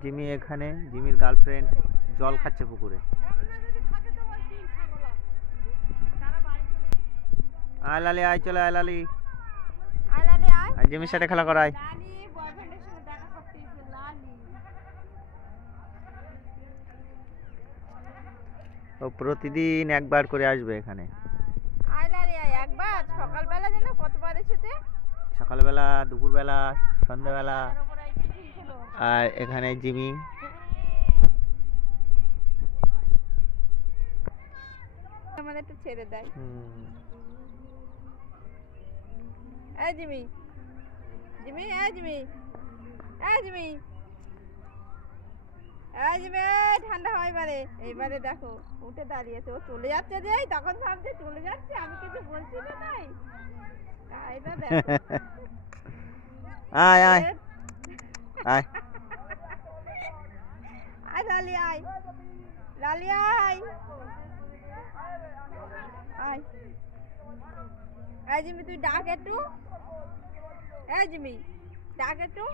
Jimmy এখানে, জিমির girlfriend জল খাচ্ছে পুকুরে। আয় লালি, আয় চলে আয় লালি, আর জিমির সাথে খেলা করায়। ও প্রতিদিন একবার করে আসবে এখানে। একবার সকালবেলা যেন কতবার এসেছে, সকালবেলা, দুপুরবেলা, সন্ধ্যাবেলা। আর এখানে জিমি। আমাদের একটু ছেড়ে দেয়। এই জিমি, জিমি, এই জিমি, এই জিমি, এই জিমি, ঠান্ডা হয় এবারে। এইবারে দেখো উঠে দাঁড়িয়েছে, ও চলে যাচ্ছে যে, তখন ভাবছে চলে যাচ্ছে, আমি কিছু বলছি না তাই। এটা দেখো। আয় আয় আয় আয় লালি, আয় লালি, আয় আয়। এই জিমি তুই ডাক একটু, এই জিমি ডাক একটু।